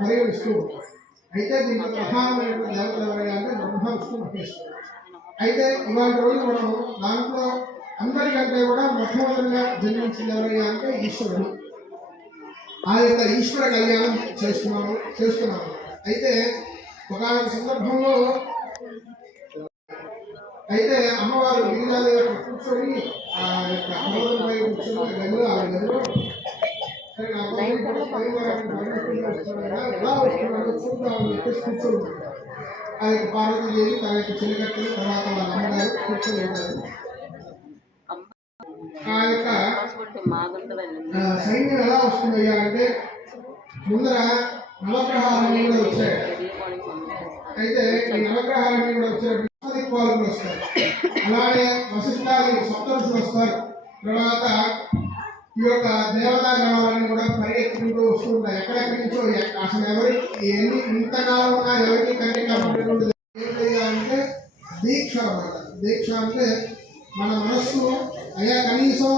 పరిగణిస్తూ ఉంటారు. అయితే దీనికి ప్రధానమైనటువంటి దేవతలు ఎవరైనా అంటే బ్రహ్మ విష్ణు మహేశ్వరుడు. అయితే ఇవాళ రోజు మనం దాంట్లో అందరికంటే కూడా మొట్టమొదటిగా జన్మించింది ఎవరైనా అంటే ఈశ్వరుడు. ఆ యొక్క ఈశ్వర కళ్యాణం చేస్తున్నాము. అయితే ఒక సందర్భంలో అయితే అమ్మవారు గిరిజాదేవి కూర్చొని ఆ యొక్క పర్వతంపై కూర్చొని గదిలో ఆ గదిలో ఎలా వస్తున్నాడో చూద్దామని చెప్పేసి కూర్చొని ఉంటారు. ఆ యొక్క పార్వతీదేవి తన యొక్క చిన్నకట్టలు తర్వాత వాళ్ళ అమ్మగారు కూర్చొని ఉంటారు. ఆ యొక్క సైన్యం ఎలా వస్తుందయ్యా అంటే ముందర నవగ్రహాలన్నీ కూడా వచ్చాయి. అయితే ఈ నవగ్రహాలన్నీ కూడా వచ్చేటప్పుడు దిక్పాలకులు వస్తారు. అలానే వశిష్ఠాది సప్తరుషులు వస్తారు. తర్వాత ఈ యొక్క దేవతా గ్రహాలన్నీ కూడా పరిగెత్తుకుంటూ వస్తూ ఉంటాయి. ఎక్కడెక్కడి నుంచో అసలు ఇంతకాలం ఉన్నా ఎవరికి కంటే కాబట్టి అంటే దీక్ష అన్నమాట. దీక్ష అంటే మన మనస్సు అయ్యా కనీసం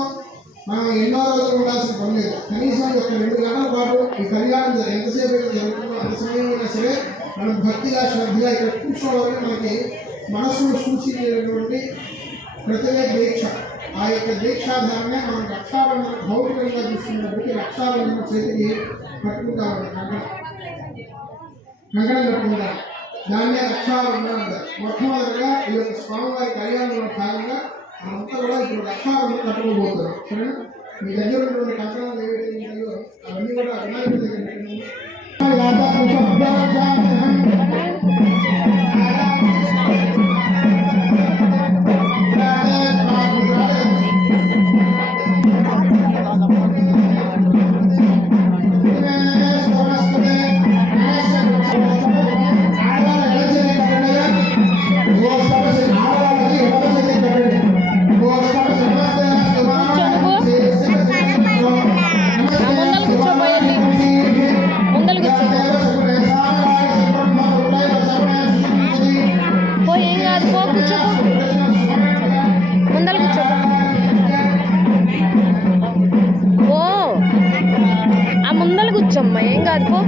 మనం ఎన్నో రోజులు ఉండాల్సిన పని లేదు. కనీసం ఒక 2 గంటల పాటు ఈ కళ్యాణం ఎంతసేపు జరుగుతుందో అంత సమయం అయినా సరే మనం భక్తిగా శ్రద్ధగా ఇక్కడ కూర్చోవాలని మనకి మనస్సును సూచించేటువంటి ప్రతిమే దీక్ష. ఆ యొక్క దీక్షాధారణ మనం రక్షాబంధన భౌతికంగా చూస్తున్నప్పటికీ రక్షాబంధన చేతికి పట్టుకుంటామని కంకణం కట్టుకుంటాం. దాన్నే రక్షాబంధన అంటారు. మొట్టమొదటిగా ఈ యొక్క స్వామివారి కళ్యాణంలో భాగంగా మనమంతా కూడా ఇప్పుడు రక్షాబంధన కట్టుకోబోతున్నాం. సరేనా? మీ దగ్గర ఉన్నటువంటి కంకణాలు ఏవైతే ఉంటాయో అవన్నీ కూడా వినాయకుడి దగ్గర పెట్టినాము. ముందలు కూర్చోమ్మా, ఏం కాదు పో.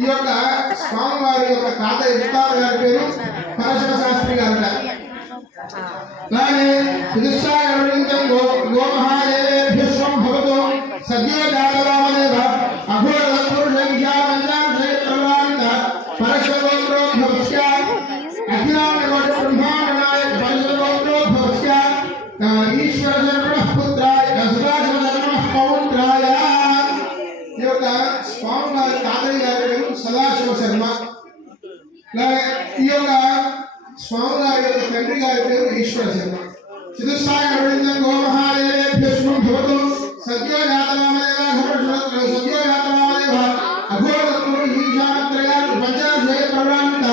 ఈ యొక్క స్వామివారి యొక్క తాతయ్య విస్తార గారి పేరు పరశుర శాస్త్రి గారు. గోమహాదేవేభ్యశ్వం భవతు సద్యో జాతరామదేవ అఘోరపురుషామంత్రాంత పరశురోద్భవస్య అఖిలాండ బ్రహ్మాండాయ పరశురోద్భవస్య ఈశ్వర శర్మణః పుత్రాయ సదాశివ శర్మణః పౌత్రాయ. ఈ యొక్క స్వామివారి తాతయ్య గారి పేరు సదాశివ శర్మ. ఈ యొక్క స్వామివారి యొక్క తండ్రి గారి పేరు ఈశ్వర శర్మ. చతుస్సాయ గోమహాదేవేభ్యశ్వం భవతు సద్యో జాతరామదేవ సద్యో జాతరామదేవ అఘోరపురుషామంత్రయ పంచాశయ ప్రవృత్త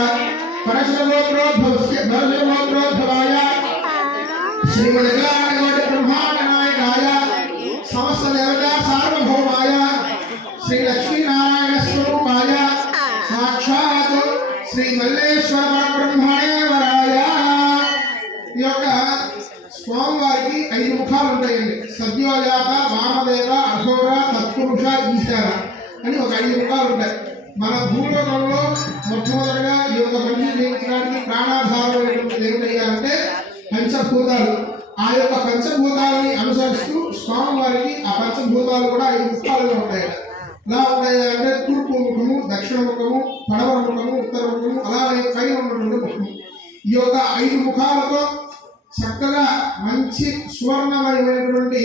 పరశురోద్భవస్య పరశురోద్భవాయ శ్రీమద్గణాధిపతి బ్రహ్మాండ నాయకాయ సమస్త దేవతా సార్వభౌమాయ శ్రీ లక్ష్మీనారాయణ స్వరూపాయ సాక్షాత్ శ్రీ మల్లేశ్వర పరబ్రహ్మణే వరాయ. ఈ యొక్క స్వామివారికి 5 ముఖాలు ఉంటాయండి. సద్యోజాత, వామదేవ, అఘోర, తత్పురుష, ఈశాన అని ఒక 5 ముఖాలు ఉంటాయి. మన భూలోకంలో మొట్టమొదటిగా ఈ యొక్క పని చేయించడానికి ప్రాణాధారమైనటువంటి దేవుడు అయ్యారంటే పంచభూతాలు. ఆ యొక్క పంచభూతాలని అనుసరిస్తూ స్వామివారికి ఆ పంచభూతాలు కూడా 5 ముఖాలుగా ఉంటాయి. ఎలా ఉంటాయి అంటే తూర్పు ముఖము, దక్షిణ ముఖము, పడమర ముఖము, ఉత్తర ముఖము, అలాగే పైన ఉన్నటువంటి ముఖము. ఈ యొక్క 5 ముఖాలతో చక్కగా మంచి సువర్ణమయమైనటువంటి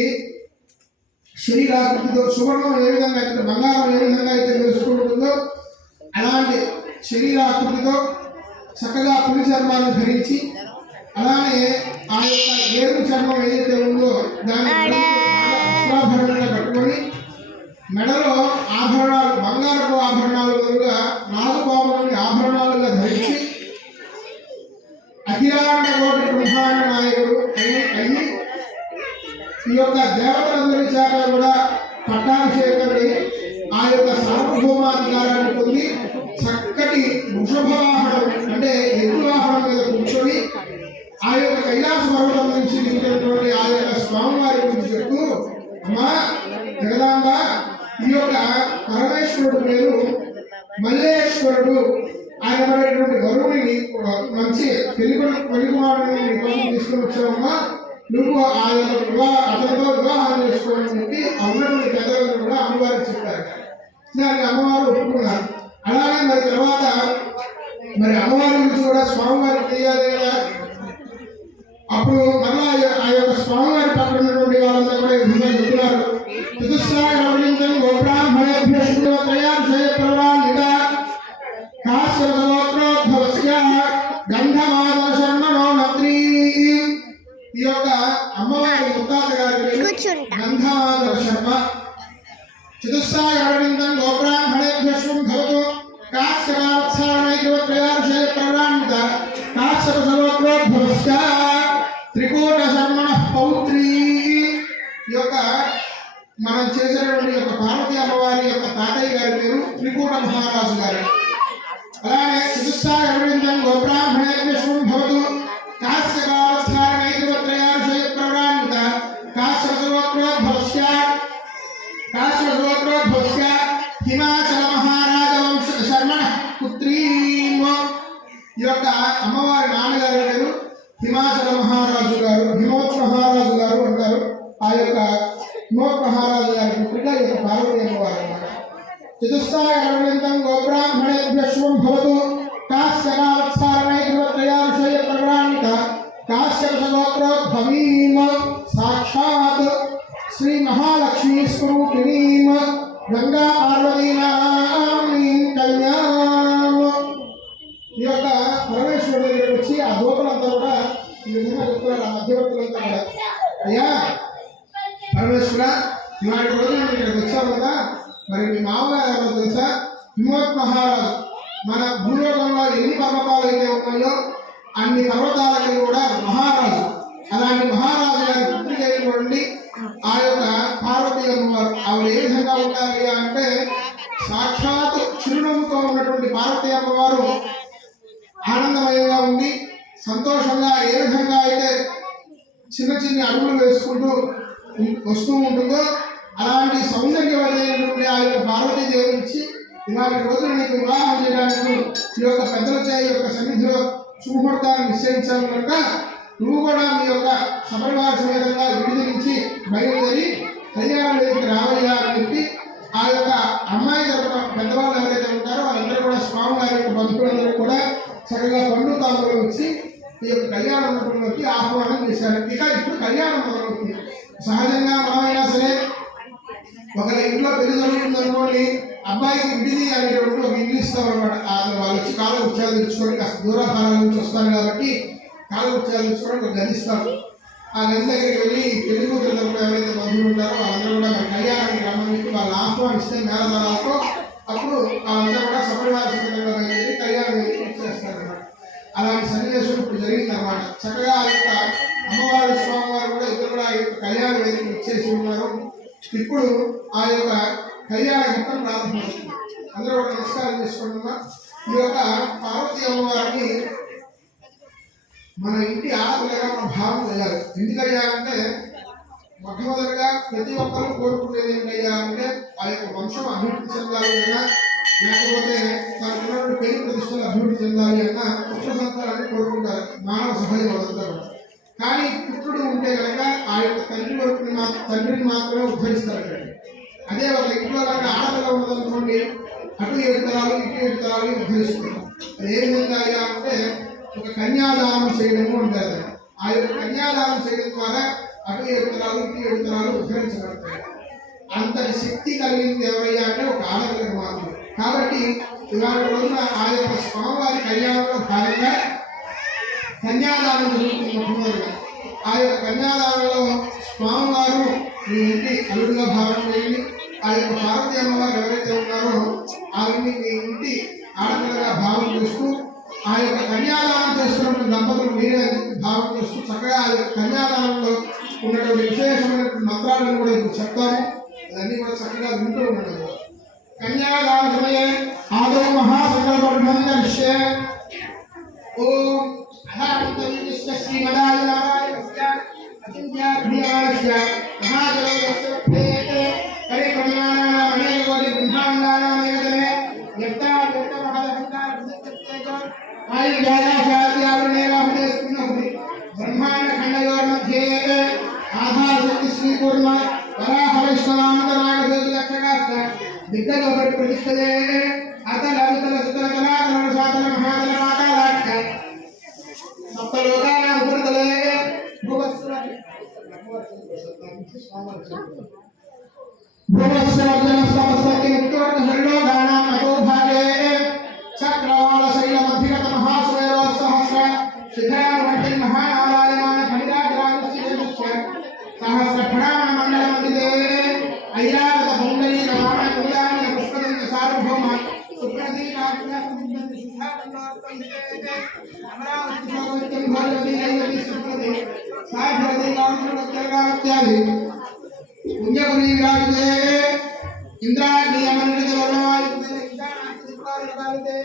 శరీరాకృతితో, సువర్ణం ఏ విధంగా అయితే బంగారం ఏ విధంగా అయితే తెలుసుకుంటుందో అలాంటి శరీరాకృతితో చక్కగా పులి చర్మాన్ని ధరించి, అలానే ఆ యొక్క ఏరు చర్మం ఏదైతే ఉందో దాన్ని వస్త్రాభరణంగా కట్టుకొని, మెడలో ఆభరణాలు బంగారపు ఆభరణాలు బదులుగా నాగుపాములని ఆభరణాలుగా ధరించి అఖిలాండ కోటి బ్రహ్మాండ నాయకుడు అయ్యి ఈ యొక్క దేవతలందరి చేత కూడా పట్టాభిషేకాన్ని ఆ యొక్క సార్వభౌమాధికారాన్ని పొంది చక్కటి వృషభవాహనం అంటే ఎద్దు వాహనం మీద కూర్చొని ఆ యొక్క కైలాస పర్వతం నుంచి దిగుతున్నటువంటి ఆ యొక్క స్వామివారి గురించి చెప్తూ, అమ్మా జగదాంబ, ఈ యొక్క పరమేశ్వరుడు పేరు మల్లేశ్వరుడు. ఆయన పడేటువంటి వరువుని మంచి పెళ్లికుమారుడిని తీసుకుని వచ్చావమ్మా, నువ్వు ఆ యొక్క అతనితో వివాహం చేసుకోవాలని చెప్పి ఆ ఉన్నటువంటి పెద్దలందరూ కూడా అమ్మవారికి చెప్పారు. దానికి అమ్మవారు ఒప్పుకున్నారు. అలాగే మరి తర్వాత మరి అమ్మవారి గురించి కూడా స్వామివారికి తెలియాలి కదా. అప్పుడు మళ్ళా ఆ యొక్క స్వామివారి పక్కన ఉన్నటువంటి వాళ్ళంతా కూడా ఈ విధంగా చెప్తున్నారు. చతుస్సాగరం గోబ్రాహ్మణేభ్యో త్రయాభిషేకప్రవాన్విత కాశ్యపగోత్రోద్భవస్య గంధమాదర్శర్మణో నత్రీ. ఈ యొక్క అమ్మవారి ముత్తాత గారి పేరు గంధమాదర శర్మ. చతుస్సాగరం గోబ్రాహ్మణేభ్యో భవతు కాశ్యపాత్సారణైకవత్రయాభిషేకప్రవాన్విత కాశ్యపగోత్రోద్భవస్య త్రికూట శర్మణ పౌత్రీ. ఈ యొక్క మనం చేసినటువంటి యొక్క పార్వతీ అమ్మవారి యొక్క తాతయ్య గారి పేరు త్రికూట మహారాజు గారు. అలానే చతుస్సాగరం గోబ్రాహ్మణేభ్యో భవతు కాశ్యపాత్సారణైకవత్రయాభిషేకప్రవాన్విత కాశ్యపగోత్రోద్భవస్య హిమాచల మహారాజ వంశ శర్మణ పుత్రీ. ఈ యొక్క అమ్మవారి నాన్నగారి పేరు హిమాచల మహారాజు గారు, హిమవత్ మహారాజు గారు అంటారు. ఆ యొక్క హిమవత్ మహారాజు గారి పుత్రిక ఈ యొక్క పార్వతీ అమ్మవారు అన్నమాట. చతుస్సాగరం గోబ్రాహ్మణేభ్యో భవతు కాశ్యపాత్సారణైకవత్రయాభిషేకప్రవాన్విత కాశ్యపగోత్రోద్భవీం సాక్షాత్ శ్రీ మహాలక్ష్మీ స్వరూపిణీం గంగా పార్వతీనాం కళ్యాణం. ఈ యొక్క పరమేశ్వరుడు దగ్గరికి వచ్చి ఆ దూతలంతా కూడా ఈ విధంగా చెప్తున్నారు. ఆ మధ్యవర్తులంతా కూడా, అయ్యా పరమేశ్వర, ఇవాటి రోజు మేము ఇక్కడికి వచ్చాము కదా, మరి మీ మామగారు ఎవరో తెలుసా? హిమవత్ మహారాజు. మన భూలోకంలో ఎన్ని పర్వతాలు అయితే ఉన్నాయో అన్ని పర్వతాలకి కూడా మహారాజు. అలాంటి మహారాజు గారి పుత్రిక అయినటువంటి ఆ యొక్క పార్వతీ అమ్మవారు ఆవిడ ఏ విధంగా ఉంటారు అంటే, సాక్షాత్ చిరునవ్వుతో ఉన్నటువంటి పార్వతీ అమ్మవారు ఆనందమయంగా ఉండి సంతోషంగా ఏ విధంగా అయితే చిన్న చిన్న అడుగులు వేసుకుంటూ వస్తూ ఉంటుందో అలాంటి సౌందర్యవతమైనటువంటి ఆ యొక్క పార్వతీదేవి ఇచ్చి ఇవాటి రోజున నీకు వివాహం చేయడానికి ఈ యొక్క పెద్దల చేయి యొక్క సన్నిధిలో శుభముహూర్తాన్ని నిశ్చయించాను కనుక నువ్వు కూడా మీ యొక్క సపరివార సమేతంగా విడిదించి బయలుదేరి కళ్యాణం వేదికి రావయ్యా అని చెప్పి ఆ యొక్క అమ్మాయి తరపున పెద్దవాళ్ళు ఎవరైతే ఉంటారో వాళ్ళందరూ కూడా స్వామివారి యొక్క బంధువులందరూ కూడా చక్కగా పండు తాములు వచ్చి ఈ యొక్క కళ్యాణ మండపంలోకి ఆహ్వానం చేశారు. ఇక ఇప్పుడు కళ్యాణం మొదలవుతుంది. సహజంగా మనమైనా సరే ఒకరి ఇంట్లో పెళ్లి జరుగుతుందనుకోండి, అబ్బాయికి విడిది అనేటువంటి ఒక ఇల్లు ఇస్తాం అనమాట. వాళ్ళు వచ్చి కాళ్ళ ఉత్సాహాలు తెచ్చుకోండి, కాస్త దూరాభారాల నుంచి వస్తారు కాబట్టి కాళ్ళ ఉత్సాహాలు తెచ్చుకోవడానికి ఒక గది ఇస్తాం. ఆ గది దగ్గరికి వెళ్ళి పెళ్లి కూతురు తరపున ఎవరైతే బంధువులు ఉంటారో వాళ్ళందరూ కూడా మన కళ్యాణానికి రమ్మని చెప్పి వాళ్ళు ఆహ్వానిస్తే మేళదారాలతో అప్పుడు వాళ్ళంతా కూడా సపరివార సమేతంగా వెళ్ళి కళ్యాణం చేస్తారన్నమాట. అలాంటి సన్నివేశం ఇప్పుడు జరిగిందన్నమాట. చక్కగా ఆ యొక్క అమ్మవారి స్వామివారు కూడా ఇద్దరు కూడా ఆ యొక్క కళ్యాణ వేదిక ఇచ్చేసి ఉన్నారు. ఇప్పుడు ఆ యొక్క కళ్యాణ ఘట్టం ప్రారంభమవుతుంది. అందరూ కూడా నమస్కారం చేసుకుంటున్నా. ఈ యొక్క పార్వతీ అమ్మవారిని మన ఇంటి ఆడపిల్లగా మన భావం చేయాలి. ఎందుకయ్యా అంటే మొట్టమొదటిగా ప్రతి ఒక్కరూ కోరుకునేది ఏంటయ్యా అంటే ఆ యొక్క వంశం అభివృద్ధి చెందాలి అన్నా, లేకపోతే తనకున్నటువంటి పేరు ప్రతిష్టలు అభివృద్ధి చెందాలి అన్నా పుష్ప సంతానాన్ని కోరుకుంటారు. మానవ సహజం అదంతా. కానీ పుత్రుడు ఉంటే కనుక ఆ యొక్క తండ్రిని మాత్రమే ఉద్ధరిస్తారు. అదే ఒక ఇంట్లో కనుక ఆడపిల్ల ఉన్నదనుకోండి, అటు 7 తరాలు ఇటు 7 తరాలు ఉద్ధరిస్తున్నారు. అది ఏ విధంగా అయ్యా అంటే ఒక కన్యాదానం చేయడము అంటారు. ఆ యొక్క కన్యాదానం చేయడం ద్వారా అటు 7 తరాలు ఇటు 7 తరాలు ఉద్ధరించబడతాయి. అంతటి శక్తి కలిగింది ఎవరయ్యా అంటే ఒక ఆడపిల్లకు మాత్రమే. కాబట్టి ఇవాళ రోజున ఆ యొక్క స్వామివారి కళ్యాణంలో భాగంగా కన్యాదానం జరుగుతున్నప్పుడు ఆ యొక్క కన్యాదానంలో స్వామివారు మీ ఇంటి అల్లుడుగా భావన చేయండి. ఆ యొక్క పార్వతీ అమ్మవారు ఎవరైతే ఉన్నారో ఆవిడ్ని మీ ఇంటి ఆడపిల్లగా భావన చేస్తూ ఆ యొక్క కన్యాదానం చేస్తున్నటువంటి దంపతులు మీరే భావన చేస్తూ చక్కగా ఆ యొక్క కన్యాదానంలో ఉన్నటువంటి విశేషమైనటువంటి మంత్రాలను కూడా ఇప్పుడు చెప్తాము. అదన్నీ కూడా చక్కగా వింటూ ఉండడం. కన్యాదాన సమయే ఆదో మహాసంకల్పే ఓం అహారంతరిష్ట శ్రీమదాయనారాయణస్య అచింత్యాభియాస్య మహాజలస్య పరిపణానామనేకోటి బ్రహ్మాండానామేకమే బ్రహ్మాండ ఖండయోర్मध्ये ఆధారశక్తి శ్రీకూర్మ వరాహ వైష్ణవాంతరాగదేవలక్షకాస్త దిగ్గజోపరి ప్రతిష్టదే అతల వితల సుతల కళాకరణ సాతల మహాతల మాతాలాక్ష సప్తలోకానాం ఉపరితలే భువస్వర్జన సమస్తకి ముఖ్యోర్ధశల్లోకానాం అతో భాగే చక్రవాళ శైలమధిగత మహాసువేరో సహస్ర శిఖరావర్తి మహానారాయణ ఖండితాగ్రామస్య సహస్ర ప్రణామ మండల మండితే ఐరావత బౌండరీ రవాణ కులాన పుష్పదంత సార్వభౌమ సుప్రతి కావ్యాసముద్దంత శుద్ధానందార్పండితే అమరావతి భగవత్యం భగవతి దైవతి సుప్రతి సాధ్వతి కావ్యవత్యాది పుణ్యపురి విరాజితే ఇంద్రాగ్ని అమృత వర్ణవాయుతే ఇంద్రానాథ దిక్పాలకాలితే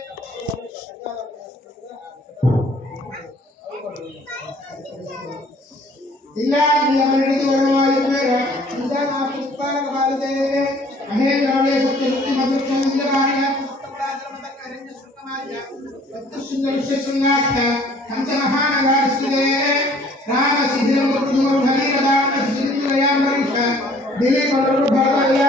ఇంద్రాగ్ని అమృత వర్ణవాయుతే ఇంద్రానాథ దిక్పాలకాలితే మహేంద్రాలే సత్యశక్తి మధుర్చంద్రవాణ్య పుస్తకరాజమతకరణ్య సుఖమాయ వత్తుసుందరస్య శృంగాక్ష పంచమహానగారిస్తే రామ శిథిరం కుటుంబం ధనీరదాన శిథిరయాంబరీష దిలీపరుడు భరతయ్య